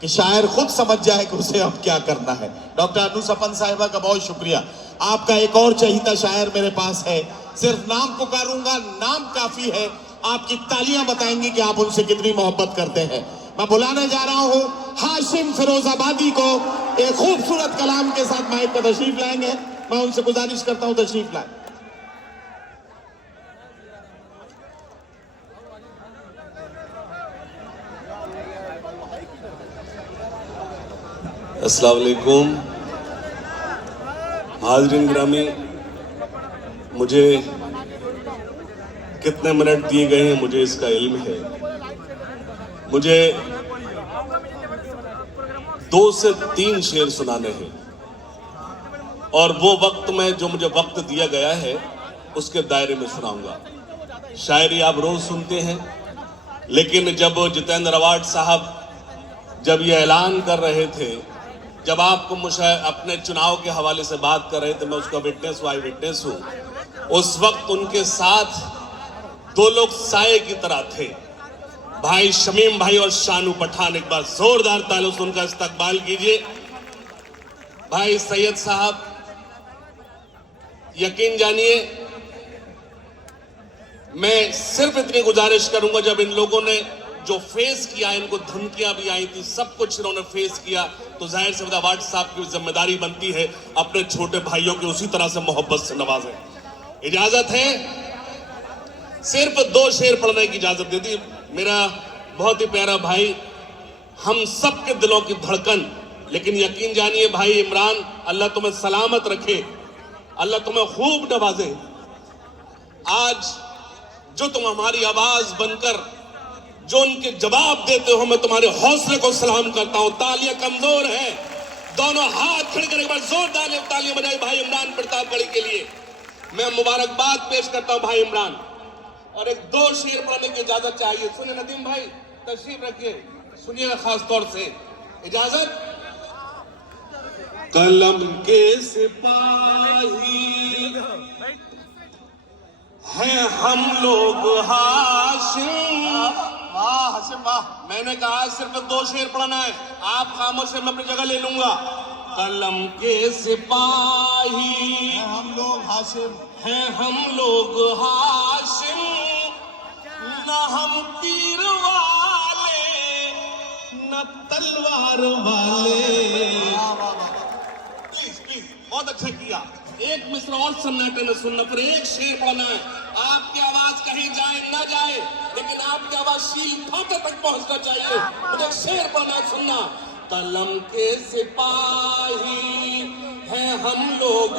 कि शायर खुद समझ जाए कि उसे अब क्या करना है। डॉक्टर अनु सपन साहिबा का बहुत शुक्रिया। आपका एक और चहीता शायर मेरे पास है, सिर्फ नाम पुकारूंगा, नाम काफी है, आपकी तालियां बताएंगी कि आप उनसे कितनी मोहब्बत करते हैं। मैं बुलाने जा रहा हूं हाशिम फिरोजाबादी को, एक खूबसूरत कलाम के साथ माइक पर तशरीफ लाएंगे। मैं उनसे गुजारिश करता हूं तशरीफ लाएं। अस्सलाम वालेकुम हाज़रीन ग्रामी, मुझे कितने मिनट दिए गए हैं मुझे इसका इल्म है। मुझे 2 से 3 शेर सुनाने हैं और वो वक्त में जो मुझे वक्त दिया गया है उसके दायरे में सुनाऊंगा। शायरी आप रोज सुनते हैं, लेकिन जब जितेंद्र अवार्ड साहब जब ये ऐलान कर रहे थे, जब आपको मुझे अपने चुनाव के हवाले से बात कर रहे थे, मैं उसका विटनेस आई विटनेस हूं। उस वक्त उनके साथ 2 लोग साये की तरह थे, भाई शमीम भाई और शानू पठान। एक बार जोरदार तालियों से उनका इस्तकबाल कीजिए। भाई सैयद साहब, यकीन जानिए मैं सिर्फ इतनी गुजारिश करूंगा, जब इन लोगों ने जो फेस किया, इनको धमकियां भी आई थी, सब कुछ इन्होंने फेस किया, तो जाहिर से अवार्ड साहब की जिम्मेदारी बनती है अपने छोटे भाइयों के उसी तरह से मोहब्बत से नवाजें। इजाजत है, सिर्फ 2 शेर पढ़ने की इजाजत दे दी। मेरा बहुत ही प्यारा भाई, हम सब के दिलों की धड़कन, लेकिन यकीन जानिए भाई इमरान, अल्लाह तुम्हें सलामत रखे, अल्लाह तुम्हें खूब नवाजे। आज जो तुम हमारी आवाज बनकर जो उनके जवाब देते हो, मैं तुम्हारे हौसले को सलाम करता हूं। तालियां कमजोर है, दोनों हाथ खड़े कर एक बार जोरदार तालियां बजाई भाई इमरान प्रतापगढ़ी के लिए। मैं मुबारकबाद पेश करता हूं भाई इमरान। और एक 2 शेर पढ़ने की इजाजत चाहिए। सुनिए नदीम भाई, तशरीफ रखिए, सुनिएगा खास तौर से, इजाजत। कलम के सिपाही हैं हम लोग हाशिम। वाह हाशिम वाह। मैंने कहा सिर्फ 2 शेर पढ़ना है, आप खामोश हैं, मैं अपनी जगह ले लूंगा। कलम के सिपाही हैं हम लोग हाशिम, हैं हम लोग हाशिम, न हम तीर वाले न तलवार वाले। प्लीज प्लीज, बहुत अच्छा किया। एक मिसरा और सन्नाटे में सुनना, फिर एक शेर पढ़ना है। आपकी आवाज कहीं जाए ना जाए, लेकिन आपकी आवाज शील फाटे तक पहुंचना चाहिए। मुझे एक शेर पढ़ना है, सुनना। कलम के सिपाही हैं हम लोग